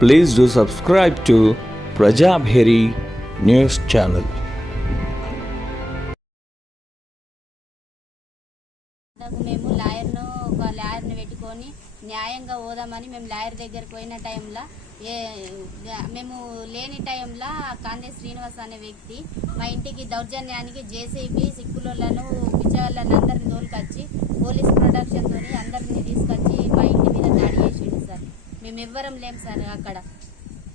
Please do subscribe to Prajabheri news channel. మేము లాయర్ను ఒక లాయర్ని పెట్టుకొని న్యాయంగా పోదామని మేము లాయర్ దగ్గరికి పోయిన టైంలో ఏ మేము లేని టైంలో కాందే శ్రీనివాస్ అనే వ్యక్తి మా ఇంటికి దౌర్జన్యానికి జేసీబీ సిక్కులను పిచ్చవాళ్ళని అందరిని తోలుకొచ్చి పోలీస్ ప్రొడక్షన్తో అందరిని తీసుకొచ్చి మా ఇంటి మీద దాడి చేసిండు సార్ మేము ఎవ్వరం లేం సార్ అక్కడ.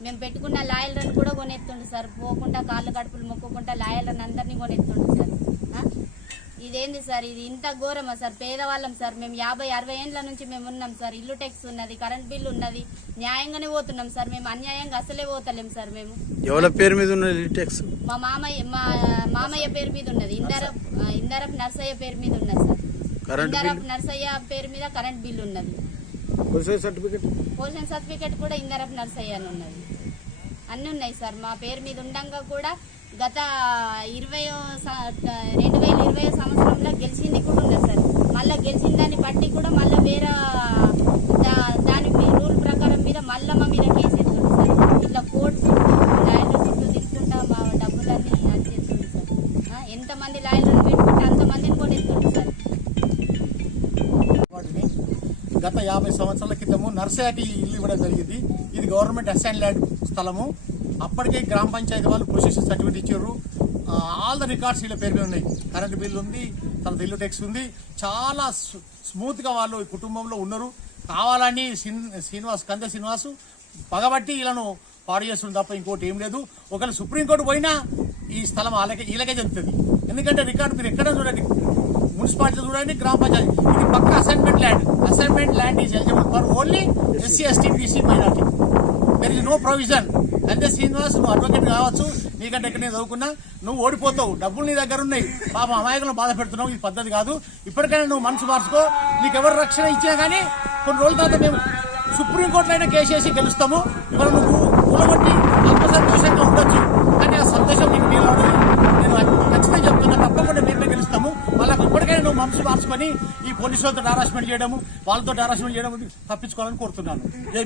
మేము పెట్టుకున్న లాయర్లను కూడా కొనెత్తుండు సార్. పోకుండా కాళ్ళు కడుపులు మొక్కుకుంటా లాయర్లను అందరినీ కొనెత్తుండు సార్? ఇదేంది సార్? ఇది ఇంత ఘోరమా సార్? పేదవాళ్ళం సార్. మేము యాభై అరవై ఏండ్ల నుంచి మేము ఉన్నాం సార్. ఇల్లు ట్యాక్స్ ఉన్నది కరెంట్ బిల్ ఉన్నది. న్యాయంగానే పోతున్నాం సార్. మేము అన్యాయంగా అసలే పోతలేం సార్ మేము. ఎవరి పేరు మీద ఉన్న లిటెక్స్ మా మామయ్య మా మామయ్య పేరు మీద ఉన్నది. ఇందరప్ ఇందరప్ నర్సయ్య పేరు మీద ఉన్నది సార్. ఇందరప్ నర్సయ్య పేరు మీద కరెంట్ బిల్ ఉన్నది. సర్టిఫికెట్. పోషన్ సర్టిఫికేట్ కూడా ఇందరప్ నర్సయ్య అని ఉన్నది. అన్నీ ఉన్నాయి సార్. మా పేరు మీద ఉండంగా కూడా గత ఇరవై రెండు వేల ఇరవై సంవత్సరంలో గెలిచింది కూడా ఉన్నది సార్. మళ్ళీ గెలిచిన దాన్ని బట్టి కూడా మళ్ళీ వేరే దాని మీ రూల్ ప్రకారం మీద మళ్ళీ మా మీద కేసు ఎత్తుంది సార్. ఇట్లా కోర్టు లాయర్ల చుట్టూ తిరుగుకుంటా మా డబ్బులన్నీ అది చేస్తుంది సార్. ఎంతమంది లాయర్లను పెట్టుకుంటే అంతమందిని కూడా ఎత్తుంది సార్. గత యాభై సంవత్సరాల క్రితము నర్సయాకి ఇల్లు ఇవ్వడం జరిగింది. ఇది గవర్నమెంట్ అసైన్ ల్యాండ్ స్థలము. అప్పటికే గ్రామ పంచాయతీ వాళ్ళు పొజిషన్ సర్టిఫికేట్ ఇచ్చారు. ఆల్ ద రికార్డ్స్ వీళ్ళ పేరు ఉన్నాయి. కరెంట్ బిల్ ఉంది తర్వాత ఇల్లు టెక్స్ ఉంది. చాలా స్మూత్గా వాళ్ళు ఈ కుటుంబంలో ఉన్నారు. కావాలని శ్రీనివాస్ కంద శ్రీనివాస్ పగబట్టి వీళ్ళను పాడు చేస్తుంది తప్ప ఇంకోటి ఏం లేదు. ఒకవేళ సుప్రీంకోర్టు పోయినా ఈ స్థలం వాళ్ళకే వీళ్ళకే చెందుతుంది ఎందుకంటే రికార్డు మీరు ఎక్కడ చూడండి? మున్సిపాలిటీ చూడండి గ్రామ పంచాయతీ. ఇది పక్క assignment land assignment land is eligible for only SC ST BC minority there is no provision అంతే శ్రీనివాస్ నువ్వు అడ్వకేట్ కావచ్చు. నీకంటే ఎక్కడ నేను చదువుకున్నా. నువ్వు ఓడిపోతావు. డబ్బులు నీ దగ్గర ఉన్నాయి. పాప అమాయకులను బాధ పెడుతున్నావు. ఇది పద్ధతి కాదు. ఇప్పటికైనా నువ్వు మనసు మార్చుకో. నీకు ఎవరు రక్షణ ఇచ్చినా కానీ కొన్ని రోజుల తర్వాత మేము సుప్రీంకోర్టులో అయినా కేసు వేసి గెలుస్తాము. ఇవాళ నువ్వు మనసు ఈ పోలీసులతో హారాస్మెంట్ చేయడము వాళ్ళతో హారాస్మెంట్ చేయడం తప్పించుకోవాలని కోరుతున్నాను. జై